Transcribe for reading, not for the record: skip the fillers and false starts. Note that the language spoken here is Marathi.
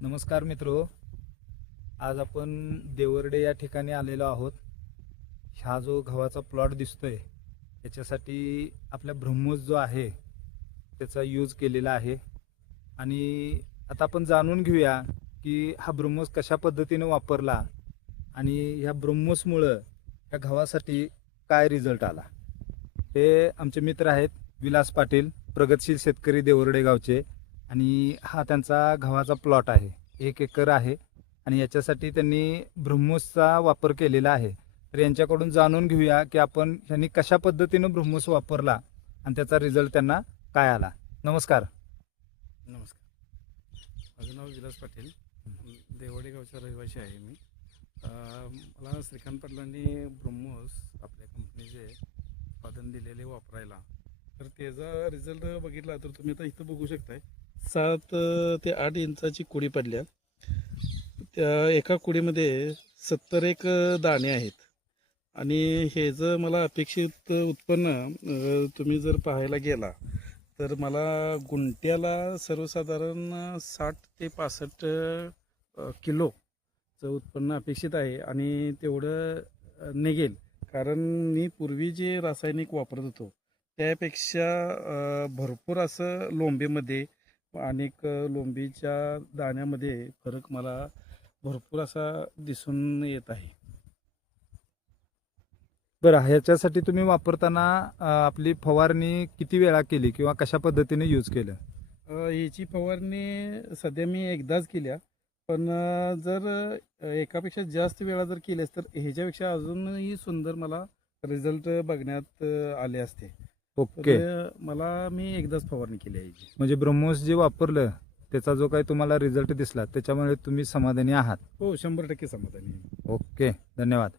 नमस्कार मित्रो, आज आपण देवर्डे या ठिकाणी आलेलो आहोत. हा जो गव्हाचा प्लॉट दिसतोय याच्यासाठी आपल्या ब्रह्मोस जो आहे त्याचा यूज केलेला आहे. आणि आता आपण जाणून घेऊया की हा ब्रह्मोस कशा पद्धतीने वापरला आणि ह्या ब्रह्मोसमुळं ह्या गव्हासाठी काय रिझल्ट आला. हे आमचे मित्र आहेत विलास पाटील, प्रगतशील शेतकरी देवर्डे गावचे. आणि हा त्यांचा गव्हाचा प्लॉट आहे, 1 एकर आहे. आणि याच्यासाठी त्यांनी ब्रह्मोसचा वापर केलेला आहे. तर यांच्याकडून जाणून घेऊया की यांनी कशा पद्धतीनं ब्रह्मोस वापरला आणि त्याचा रिझल्ट त्यांना काय आला. नमस्कार. नमस्कार. माझं नाव विलास पाटील, देवडे गावचा रहिवासी आहे मी. मला श्रीकांत पाटलांनी ब्रह्मोस आपल्या कंपनीचे उत्पादन दिलेले वापरायला, तर त्याचा रिझल्ट बघितला तर तुम्ही आता इथं बघू शकताय. 7 ते 8 इंचाची कुडी पडल्या. त्या एका कुडीमध्ये 70 एक दाणे आहेत. आणि हे जर मला अपेक्षित उत्पन्न तुम्ही जर पाहायला गेला तर मला गुंट्याला सर्वसाधारण 60 ते 65 किलोचं उत्पन्न अपेक्षित आहे. आणि तेवढं निघेल, कारण मी पूर्वी जे रासायनिक वापरत होतो त्यापेक्षा भरपूर असं लोंबीमध्ये अनेक लोंबीच्या दाण्यामध्ये फरक मला भरपूर असा दिसून येत आहे. बरं, ह्याच्यासाठी तुम्ही वापरताना आपली फवारणी किती वेळा केली किंवा कशा पद्धतीने यूज केलं. ह्याची फवारणी सध्या मी एकदाच केल्या, पण जर एकापेक्षा जास्त वेळा जर केल्यास तर ह्याच्यापेक्षा अजूनही सुंदर मला रिझल्ट बघण्यात आले असते. ओके. तर मी एकदाच फवारणी केली आहे. म्हणजे ब्रह्मोस जे वापरलं त्याचा जो काही तुम्हाला रिझल्ट दिसला त्याच्यामुळे तुम्ही समाधानी आहात. हो, 100% समाधानी आहे. ओके, धन्यवाद.